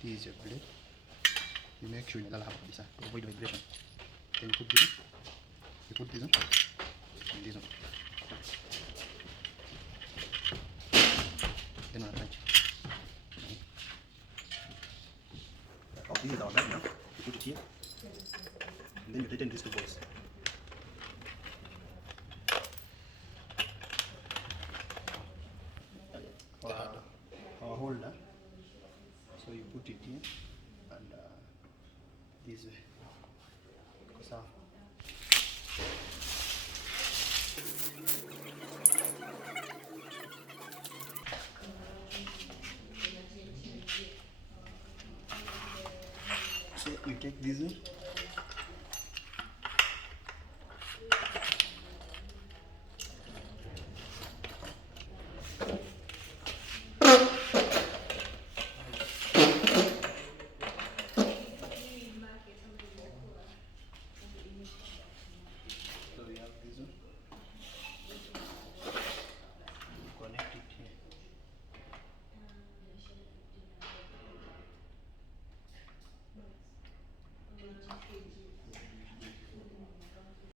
This is your blade. You make sure you don't have this to avoid vibration. Then you put this on. You put this on. And this on. Then on attach. Oh, this is our bag now. You put it here. And then you tighten these two bolts. Our holder. So you put it here and this way. So you take this one